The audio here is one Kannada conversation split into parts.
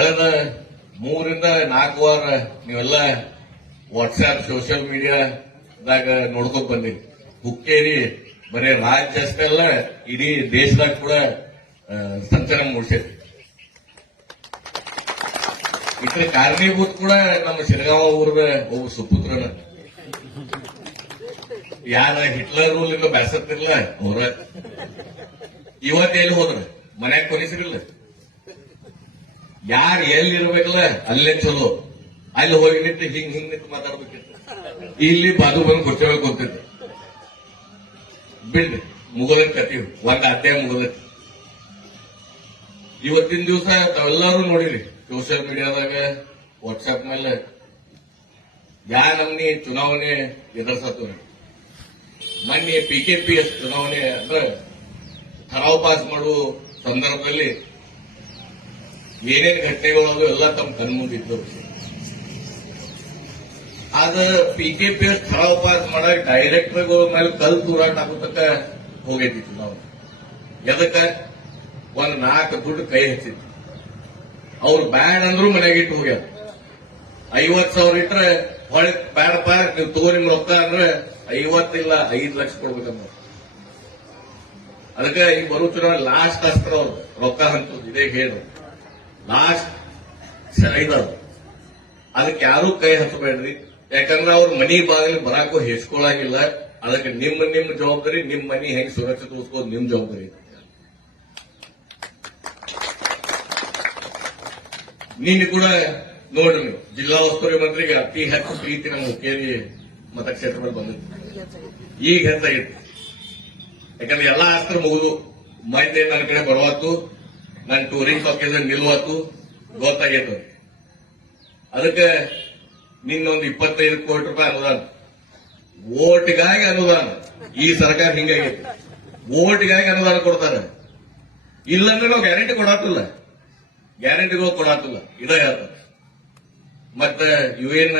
ಕಳೆದ ಮೂರಿಂದ ನಾಲ್ಕು ವಾರ ನೀವೆಲ್ಲ ವಾಟ್ಸ್ಆಪ್ ಸೋಷಿಯಲ್ ಮೀಡಿಯಾದಾಗ ನೋಡ್ಕೊಂಡ್ ಬಂದಿರಿ. ಹುಕ್ಕೇರಿ, ಬರೀ ರಾಜ್ಯ ಅಷ್ಟೇ ಅಲ್ಲ, ಇಡೀ ದೇಶದಾಗ ಕೂಡ ಸಂಚಲನ ಮೂಡಿಸೈತಿ ಇದ್ರ ಕಾರಣೀಭೂತ ಕೂಡ ನಮ್ಮ ಶಿರಗಾಂವ ಊರದ ಒಬ್ಬ ಸುಪುತ್ರನ. ಯಾರ ಹಿಟ್ಲರ್ ರೂಲ್ ಬ್ಯಾಸತ್ತಿರ್ಲ ಅವ್ರ. ಇವತ್ತು ಎಲ್ಲಿ ಹೋದ್ರ? ಮನ್ಯಾಗ ಕೊನಿಸಿರಲಿಲ್ಲ. ಯಾರು ಎಲ್ಲಿರ್ಬೇಕಲ್ಲ, ಅಲ್ಲೇ ಚಲೋ. ಅಲ್ಲಿ ಹೋಗಿ ನಿಂತು ಹಿಂಗ್ ಹಿಂಗ್ ನಿಂತು ಮಾತಾಡ್ಬೇಕಿತ್ತು. ಇಲ್ಲಿ ಬಾದು ಬಂದು ಕುರ್ಚಿ ಕೂತಿದ್ದೆ. ಬಿಡ್ರಿ ಮುಗದ ಕತಿ ಒಂದ್ ಅಧ್ಯಾಯ ಇವತ್ತಿನ ದಿವಸ ತಾವೆಲ್ಲರೂ ನೋಡಿರಿ ಸೋಷಿಯಲ್ ಮೀಡಿಯಾದಾಗ ವಾಟ್ಸ್ಆಪ್ ಮೇಲೆ. ಯಾ ನಮ್ನಿ ಚುನಾವಣೆ ಎದುರ್ಸತ್ತು ಮೊನ್ನೆ ಪಿ ಕೆ ಪಿ ಎಸ್ ಚುನಾವಣೆ ಅಂದ್ರೆ ಠರಾವ್ ಪಾಸ್ ಮಾಡುವ ಸಂದರ್ಭದಲ್ಲಿ ಏನೇನು ಘಟನೆಗಳು ಎಲ್ಲ ತಮ್ಮ ಕಣ್ಮುಂದಿದ್ದು ಆದ ಪಿ ಕೆ ಪಿ ಎಸ್ ಠರಾವ್ ಪಾಸ್ ಮಾಡಕ್ ಡೈರೆಕ್ಟರ್ಗಳ ಮೇಲೆ ಕಲ್ ತೂರಾಟ ಆಗುತ್ತಕ್ಕ ಹೋಗಿದ್ದಿತ್ತು ನಾವು. ಎದಕ್ಕ? ಒಂದ್ ನಾಲ್ಕು ದುಡ್ಡು ಕೈ ಹಚ್ಚಿತ್ತು. ಅವ್ರು ಬ್ಯಾಡ್ ಅಂದ್ರು ಮನೆಗೆ ಇಟ್ಟು ಹೋಗ್ಯಾರ. ಐವತ್ ಸಾವಿರ ಇಟ್ರೆ ಹೊಳೆ ಬ್ಯಾಡಪ್ಪ, ನೀವು ತಗೋ ನಿಮ್ ರೊಕ್ಕ ಅಂದ್ರೆ ಐವತ್ತಿಲ್ಲ ಐದು ಲಕ್ಷ ಕೊಡ್ಬೇಕಂತ ಅದಕ್ಕೆ ಈ ಬರೋ ಚುನಾವಣೆ ಲಾಸ್ಟ್ ಅಸ್ತ್ರ ರೊಕ್ಕ ಹಂಚೋದು, ಇದೇ ಹೇಳು. ಲಾಸ್ಟ್ ಇದಾವ ಅದಕ್ಕೆ ಯಾರೂ ಕೈ ಹತ್ತಬೇಡ್ರಿ ಯಾಕಂದ್ರೆ ಅವ್ರ ಮನಿ ಬಾಗಿಲು ಬರಾಕು ಹೆಚ್ಕೊಳಂಗಿಲ್ಲ. ಅದಕ್ಕೆ ನಿಮ್ಮ ನಿಮ್ಮ ಜವಾಬ್ದಾರಿ, ನಿಮ್ಮ ಮನಿ ಹೆಂಗ್ ಸುರಕ್ಷಿತ ಉಳಿಸ್ಕೋದು ನಿಮ್ ಜವಾಬ್ದಾರಿ ನೀನು ಕೂಡ ನೋಡ್ರಿ ನೀವು, ಜಿಲ್ಲಾ ಉಸ್ತುವಾರಿ ಮಂತ್ರಿಗೆ ಅತಿ ಹೆಚ್ಚು ಪ್ರೀತಿ ನಮ್ಮ ಹುಕ್ಕೇರಿ ಮತಕ್ಷೇತ್ರದಲ್ಲಿ ಬಂದಿತ್ತು. ಈಗ ಹೆಚ್ಚಾಗಿತ್ತು. ಯಾಕಂದ್ರೆ ಎಲ್ಲಾ ಅಸ್ತ್ರ ಮುಗಿದು ಮಾಹಿತಿ ನನ್ನ ಕಡೆ ಬರುವಾತು ನನ್ನ ಟೂರಿಂಗ್ ಪಕ್ಕದ ನಿಲ್ವತ್ತು ಗೊತ್ತಾಗೈತೆ. ಅದಕ್ಕೆ ನಿನ್ನೊಂದು ಇಪ್ಪತ್ತೈದು ಕೋಟಿ ರೂಪಾಯಿ ಅನುದಾನ. ಓಟ್ಗಾಗಿ ಅನುದಾನ. ಈ ಸರ್ಕಾರ ಹಿಂಗಾಗೈತಿ ಓಟ್ಗಾಗಿ ಅನುದಾನ ಕೊಡ್ತಾರೆ. ಇಲ್ಲಂದ್ರೆ ನಾವು ಗ್ಯಾರಂಟಿ ಕೊಡತ್ತಿಲ್ಲ ಗ್ಯಾರಂಟಿಗಳು ಕೊಡತ್ತಿಲ್ಲ ಇದೇ ಹೇಳ್ತಾರೆ. ಮತ್ತೆ ಇವೇನ್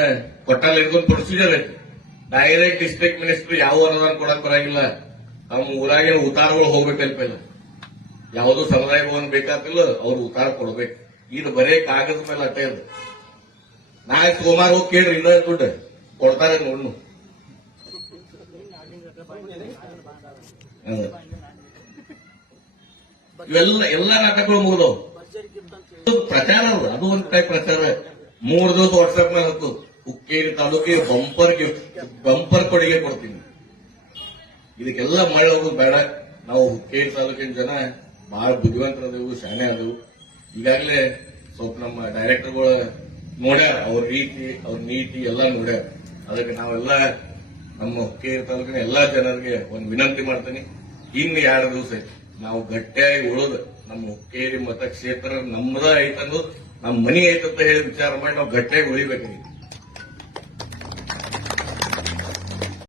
ಕೊಟ್ಟಲ್ಲಿ ಇದೊಂದು ಪ್ರೊಸೀಜರ್ ಐತಿ. ಡೈರೆಕ್ಟ್ ಡಿಸ್ಟ್ರಿಕ್ಟ್ ಮಿನಿಸ್ಟರ್ ಯಾವ ಅನುದಾನ ಕೊಡಕ್ ಬರಂಗಿಲ್ಲ. ನಮ್ಮ ಊರಾಗಿನ ಉತ್ತಾರಗಳು ಹೋಗ್ಬೇಕಲ್ಪ ಇಲ್ಲ ಯಾವುದು ಸಮುದಾಯ ಭವನ ಬೇಕಾತಿಲ್ಲ ಅವ್ರು ಉತ್ತಾರ ಕೊಡ್ಬೇಕು. ಇದು ಬರೇ ಕಾಗದ ಮೇಲೆ ಅಟ್ಟೆ ಅದು. ನಾಳೆ ಸೋಮವಾರ ಹೋಗಿ ಕೇಳ್ರಿ, ಇಲ್ಲ ದುಡ್ಡು. ಕೊಡ್ತಾರೆ ನೋಡ್ನು. ಇವೆಲ್ಲ, ಎಲ್ಲ ನಾಟಕಗಳು ಮುಗಿದವು. ಪ್ರಚಾರ ಅದು ಅದು ಒಂದ್ ಟೈಪ್ ಪ್ರಚಾರ. ಮೂರ್ ದಿವಸ ವಾಟ್ಸ್ಆಪ್ ಮೇಲೆ ಹಾಕು. ಹುಕ್ಕೇರಿ ತಾಲೂಕಿಗೆ ಬಂಪರ್ ಗಿಫ್ಟ್, ಬಂಪರ್ ಕೊಡುಗೆ ಕೊಡ್ತೀನಿ. ಇದಕ್ಕೆಲ್ಲ ಮಳೆ ಹೋಗೋದು ಬೇಡ. ನಾವು ಹುಕ್ಕೇರಿ ತಾಲೂಕಿನ ಜನ ಬಹಳ ಬುದ್ಧಿವಂತರದವು ಶಾಣೆ ಆದವು ಈಗಾಗಲೇ ಸ್ವಲ್ಪ ನಮ್ಮ ಡೈರೆಕ್ಟರ್ಗಳು ನೋಡ್ಯಾರ, ಅವ್ರ ರೀತಿ, ಅವ್ರ ನೀತಿ ಎಲ್ಲ ನೋಡ್ಯಾರ. ಅದಕ್ಕೆ ನಾವೆಲ್ಲ ನಮ್ಮ ಹುಕ್ಕೇರಿ ತಾಲೂಕಿನ ಎಲ್ಲಾ ಜನರಿಗೆ ಒಂದು ವಿನಂತಿ ಮಾಡ್ತೀನಿ ಇನ್ನು ಎರಡು ದಿವಸ ನಾವು ಗಟ್ಟಿಯಾಗಿ ಉಳಿದು ನಮ್ಮ ಹುಕ್ಕೇರಿ ಮತಕ್ಷೇತ್ರ ನಮ್ಮದ ಐತನ್ನೋದು ನಮ್ಮ ಮನಿ ಐತಂತ ಹೇಳಿ ವಿಚಾರ ಮಾಡಿ ನಾವು ಗಟ್ಟಿಯಾಗಿ ಉಳಿಬೇಕ್ರಿ